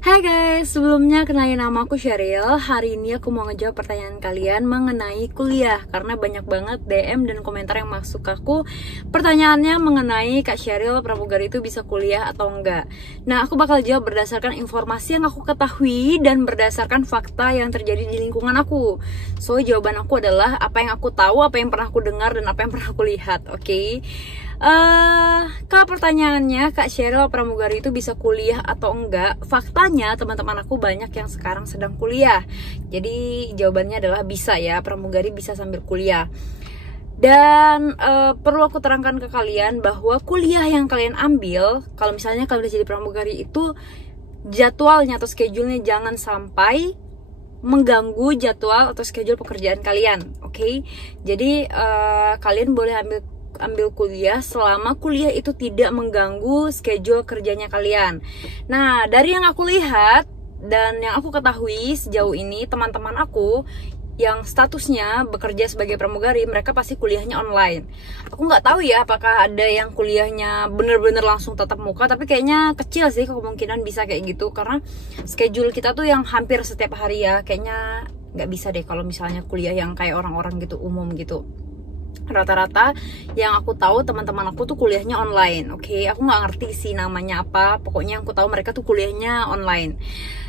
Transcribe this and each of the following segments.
Hai guys, sebelumnya kenalin nama aku Sheryl. Hari ini aku mau ngejawab pertanyaan kalian mengenai kuliah, karena banyak banget DM dan komentar yang masuk ke aku. Pertanyaannya mengenai Kak Sheryl, pramugari itu bisa kuliah atau enggak. Nah, aku bakal jawab berdasarkan informasi yang aku ketahui dan berdasarkan fakta yang terjadi di lingkungan aku. So, jawaban aku adalah apa yang aku tahu, apa yang pernah aku dengar, dan apa yang pernah aku lihat. Oke. Kalau pertanyaannya Kak Sheryl, pramugari itu bisa kuliah atau enggak? Faktanya teman-teman aku banyak yang sekarang sedang kuliah. Jadi jawabannya adalah bisa ya, pramugari bisa sambil kuliah. Dan perlu aku terangkan ke kalian bahwa kuliah yang kalian ambil, kalau misalnya kalian udah jadi pramugari, itu jadwalnya atau schedule-nya jangan sampai mengganggu jadwal atau schedule pekerjaan kalian. Oke? Jadi kalian boleh ambil kuliah selama kuliah itu tidak mengganggu schedule kerjanya kalian. Nah, dari yang aku lihat dan yang aku ketahui sejauh ini, teman-teman aku yang statusnya bekerja sebagai pramugari, mereka pasti kuliahnya online. Aku nggak tahu ya apakah ada yang kuliahnya bener-bener langsung tatap muka, tapi kayaknya kecil sih kemungkinan bisa kayak gitu, karena schedule kita tuh yang hampir setiap hari ya. Kayaknya nggak bisa deh kalau misalnya kuliah yang kayak orang-orang gitu, umum gitu. Rata-rata yang aku tahu teman-teman aku tuh kuliahnya online. Oke, aku nggak ngerti sih namanya apa, pokoknya aku tahu mereka tuh kuliahnya online.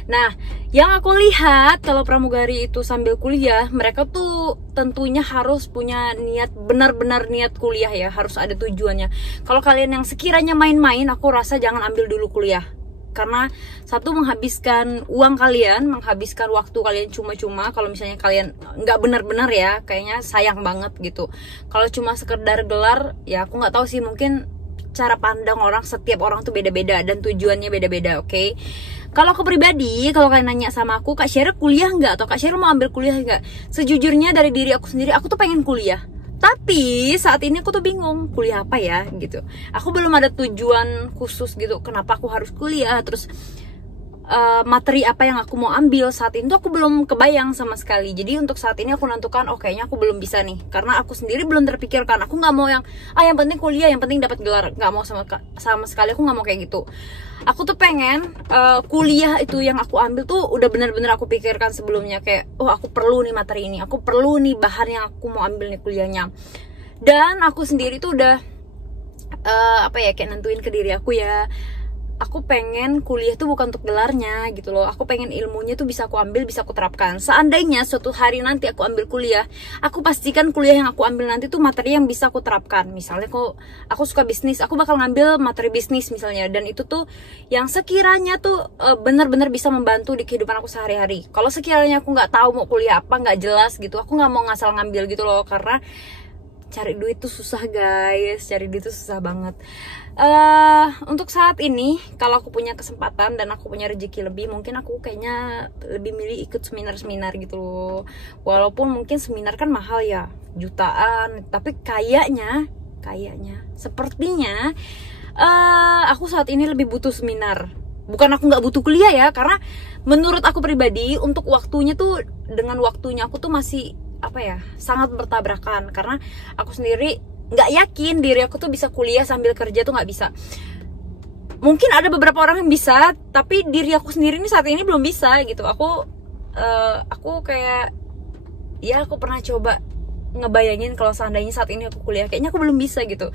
Nah, yang aku lihat kalau pramugari itu sambil kuliah, mereka tuh tentunya harus punya niat, benar-benar niat kuliah ya, harus ada tujuannya. Kalau kalian yang sekiranya main-main, aku rasa jangan ambil dulu kuliah. Karena satu, menghabiskan uang kalian, menghabiskan waktu kalian cuma-cuma. Kalau misalnya kalian nggak benar-benar ya, kayaknya sayang banget gitu. Kalau cuma sekedar gelar, ya aku nggak tahu sih, mungkin cara pandang orang, setiap orang tuh beda-beda dan tujuannya beda-beda. Oke? Kalau aku pribadi, kalau kalian nanya sama aku, Kak Sheryl kuliah nggak, atau Kak Sheryl mau ambil kuliah nggak, sejujurnya dari diri aku sendiri, aku tuh pengen kuliah. Tapi saat ini aku tuh bingung kuliah apa ya gitu. Aku belum ada tujuan khusus gitu kenapa aku harus kuliah, terus materi apa yang aku mau ambil saat ini tuh aku belum kebayang sama sekali. Jadi untuk saat ini aku nentukan, oh kayaknya aku belum bisa nih, karena aku sendiri belum terpikirkan. Aku nggak mau yang yang penting kuliah, yang penting dapat gelar. Nggak mau sama sekali, aku nggak mau kayak gitu. Aku tuh pengen kuliah itu yang aku ambil tuh udah bener-bener aku pikirkan sebelumnya, kayak oh aku perlu nih materi ini, aku perlu nih bahan yang aku mau ambil nih kuliahnya. Dan aku sendiri tuh udah kayak nentuin ke diri aku ya, aku pengen kuliah tuh bukan untuk gelarnya gitu loh. Aku pengen ilmunya tuh bisa aku ambil, bisa aku terapkan. Seandainya suatu hari nanti aku ambil kuliah, aku pastikan kuliah yang aku ambil nanti tuh materi yang bisa aku terapkan. Misalnya aku suka bisnis, aku bakal ngambil materi bisnis misalnya, dan itu tuh yang sekiranya tuh bener-bener bisa membantu di kehidupan aku sehari-hari. Kalau sekiranya aku nggak tahu mau kuliah apa, nggak jelas gitu, aku nggak mau ngasal ngambil gitu loh, karena cari duit tuh susah guys, cari duit tuh susah banget. Untuk saat ini, kalau aku punya kesempatan dan aku punya rezeki lebih, mungkin aku kayaknya lebih milih ikut seminar-seminar gitu loh. Walaupun mungkin seminar kan mahal ya, jutaan, tapi sepertinya aku saat ini lebih butuh seminar. Bukan aku nggak butuh kuliah ya, karena menurut aku pribadi untuk waktunya tuh, dengan waktunya aku tuh masih sangat bertabrakan, karena aku sendiri nggak yakin diri aku tuh bisa kuliah sambil kerja tuh, nggak bisa. Mungkin ada beberapa orang yang bisa, tapi diri aku sendiri ini saat ini belum bisa gitu. Aku kayak ya, aku pernah coba ngebayangin kalau seandainya saat ini aku kuliah, kayaknya aku belum bisa gitu.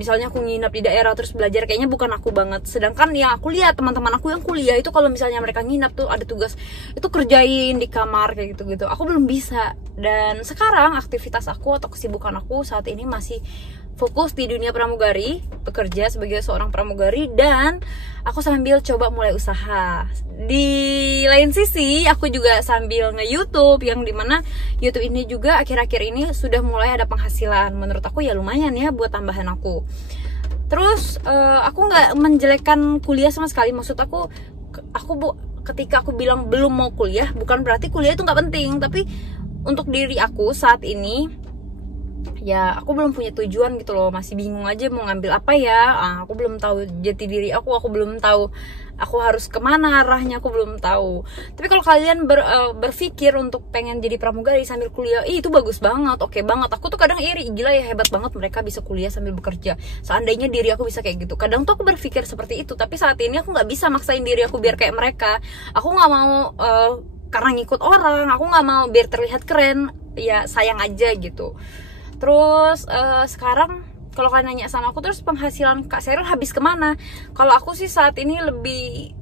Misalnya aku nginap di daerah terus belajar, kayaknya bukan aku banget. Sedangkan yang aku lihat teman-teman aku yang kuliah itu, kalau misalnya mereka nginap tuh ada tugas itu kerjain di kamar kayak gitu-gitu. Aku belum bisa. Dan sekarang aktivitas aku atau kesibukan aku saat ini masih fokus di dunia pramugari, bekerja sebagai seorang pramugari, dan aku sambil coba mulai usaha. Di lain sisi, aku juga sambil nge-YouTube, yang dimana YouTube ini juga akhir-akhir ini sudah mulai ada penghasilan. Menurut aku ya lumayan ya buat tambahan aku. Terus aku nggak menjelekkan kuliah sama sekali. Maksud aku ketika aku bilang belum mau kuliah, bukan berarti kuliah itu nggak penting. Tapi untuk diri aku saat ini, ya aku belum punya tujuan gitu loh, masih bingung aja mau ngambil apa ya. Aku belum tahu jati diri aku belum tahu aku harus kemana arahnya, aku belum tahu. Tapi kalau kalian berpikir untuk pengen jadi pramugari sambil kuliah, itu bagus banget, oke banget. Aku tuh kadang iri, gila ya, hebat banget mereka bisa kuliah sambil bekerja. Seandainya diri aku bisa kayak gitu, kadang tuh aku berpikir seperti itu. Tapi saat ini aku nggak bisa maksain diri aku biar kayak mereka. Aku nggak mau karena ngikut orang, aku nggak mau biar terlihat keren, ya sayang aja gitu. Terus sekarang kalau kalian nanya sama aku, terus penghasilan Kak Sheryl habis kemana? Kalau aku sih saat ini lebih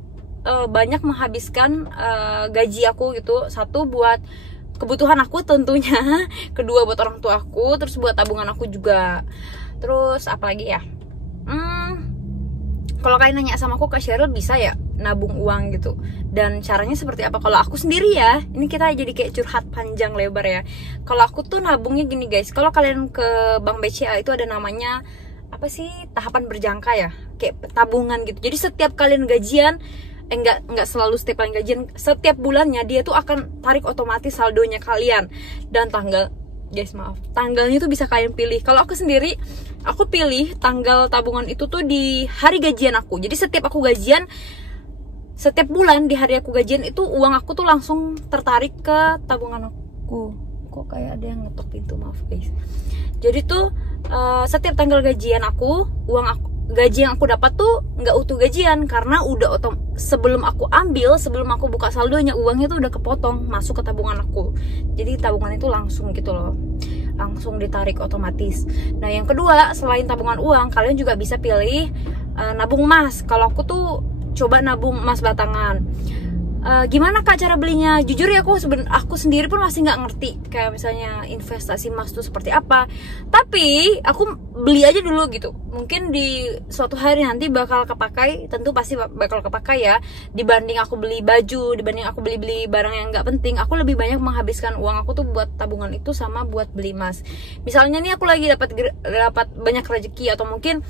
banyak menghabiskan gaji aku gitu. Satu buat kebutuhan aku tentunya, kedua buat orang tua aku, terus buat tabungan aku juga. Terus apa lagi ya? Kalau kalian nanya sama aku, Kak Sheryl bisa ya nabung uang gitu, dan caranya seperti apa? Kalau aku sendiri ya, ini kita jadi kayak curhat panjang lebar ya. Kalau aku tuh nabungnya gini guys, kalau kalian ke Bank BCA itu ada namanya apa sih, tahapan berjangka ya, kayak tabungan gitu. Jadi setiap kalian gajian, enggak selalu setiap kalian gajian, setiap bulannya dia tuh akan tarik otomatis saldonya kalian, dan tanggalnya tuh bisa kalian pilih. Kalau aku sendiri, aku pilih tanggal tabungan itu tuh di hari gajian aku. Jadi setiap aku gajian, setiap bulan di hari aku gajian itu uang aku tuh langsung tertarik ke tabungan aku. Kok kayak ada yang ngetok pintu, maaf guys. Jadi tuh setiap tanggal gajian aku, gaji yang aku dapat tuh nggak utuh gajian, karena udah sebelum aku buka saldonya, uangnya tuh udah kepotong masuk ke tabungan aku. Jadi tabungan itu langsung gitu loh, langsung ditarik otomatis. Nah yang kedua, selain tabungan uang, kalian juga bisa pilih nabung emas. Kalau aku tuh coba nabung emas batangan. Gimana Kak cara belinya? Jujur ya, aku sendiri pun masih nggak ngerti kayak misalnya investasi emas itu seperti apa. Tapi aku beli aja dulu gitu. Mungkin di suatu hari nanti bakal kepakai, tentu pasti bakal kepakai ya. Dibanding aku beli baju, dibanding aku beli barang yang nggak penting, aku lebih banyak menghabiskan uang aku tuh buat tabungan itu sama buat beli emas. Misalnya nih aku lagi dapat banyak rezeki, atau mungkin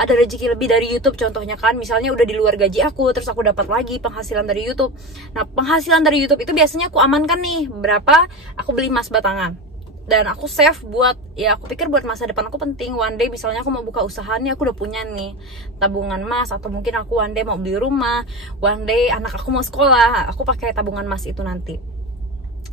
ada rezeki lebih dari YouTube contohnya kan, misalnya udah di luar gaji aku, terus aku dapat lagi penghasilan dari YouTube. Nah penghasilan dari YouTube itu biasanya aku amankan nih, berapa aku beli emas batangan, dan aku save buat, ya aku pikir buat masa depan aku penting. One day misalnya aku mau buka usaha nih, aku udah punya nih tabungan emas. Atau mungkin aku one day mau beli rumah, one day anak aku mau sekolah, aku pakai tabungan emas itu nanti.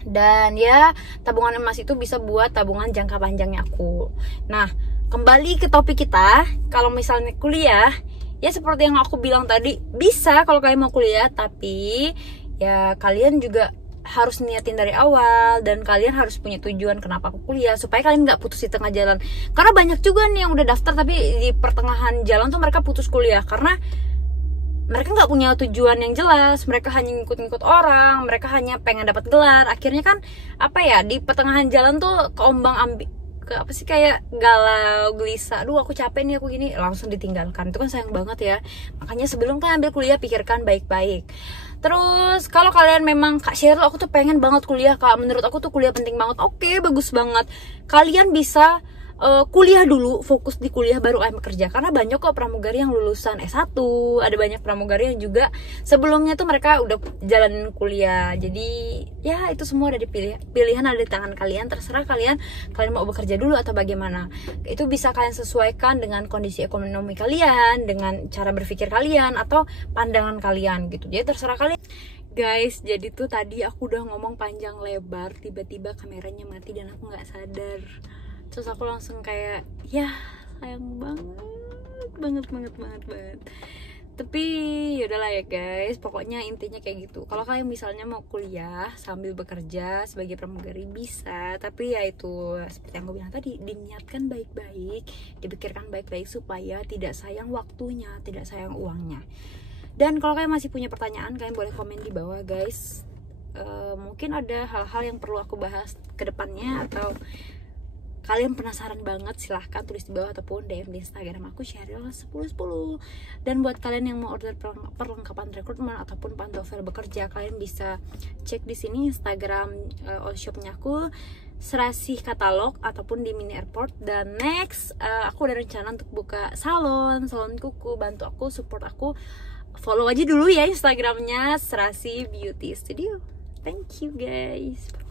Dan ya tabungan emas itu bisa buat tabungan jangka panjangnya aku. Nah kembali ke topik kita, kalau misalnya kuliah, ya seperti yang aku bilang tadi, bisa kalau kalian mau kuliah, tapi ya kalian juga harus niatin dari awal, dan kalian harus punya tujuan kenapa aku kuliah, supaya kalian nggak putus di tengah jalan. Karena banyak juga nih yang udah daftar tapi di pertengahan jalan tuh mereka putus kuliah, karena mereka nggak punya tujuan yang jelas, mereka hanya ngikut-ngikut orang, mereka hanya pengen dapat gelar. Akhirnya kan apa ya, di pertengahan jalan tuh kayak galau, gelisah, aduh aku capek nih, aku gini, langsung ditinggalkan. Itu kan sayang banget ya. Makanya sebelum kalian ambil kuliah, pikirkan baik-baik. Terus kalau kalian memang, Kak Sheryl aku tuh pengen banget kuliah Kak, menurut aku tuh kuliah penting banget. Oke, bagus banget. Kalian bisa kuliah dulu, fokus di kuliah baru kalian bekerja. Karena banyak kok pramugari yang lulusan S1, ada banyak pramugari yang juga sebelumnya tuh mereka udah jalan kuliah. Jadi ya itu semua ada di pilihan ada di tangan kalian. Terserah kalian mau bekerja dulu atau bagaimana. Itu bisa kalian sesuaikan dengan kondisi ekonomi kalian, dengan cara berpikir kalian, atau pandangan kalian gitu. Jadi terserah kalian. Guys, jadi tuh tadi aku udah ngomong panjang lebar, tiba-tiba kameranya mati dan aku nggak sadar. Terus aku langsung kayak, ya sayang banget. Tapi yaudahlah ya guys, pokoknya intinya kayak gitu. Kalau kalian misalnya mau kuliah sambil bekerja sebagai pramugari bisa, tapi ya itu seperti yang gue bilang tadi, diniatkan baik-baik, dipikirkan baik-baik supaya tidak sayang waktunya, tidak sayang uangnya. Dan kalau kalian masih punya pertanyaan, kalian boleh komen di bawah guys. Mungkin ada hal-hal yang perlu aku bahas ke depannya, atau kalian penasaran banget, silahkan tulis di bawah ataupun DM di Instagram aku Sheryl1010. Dan buat kalian yang mau order perlengkapan rekrutmen ataupun pantofel bekerja, kalian bisa cek di sini Instagram all shopnya aku, Serasi Katalog, ataupun di Mini Airport. Dan next aku ada rencana untuk buka salon kuku. Bantu aku, support aku, follow aja dulu ya Instagramnya Serasi Beauty Studio. Thank you guys.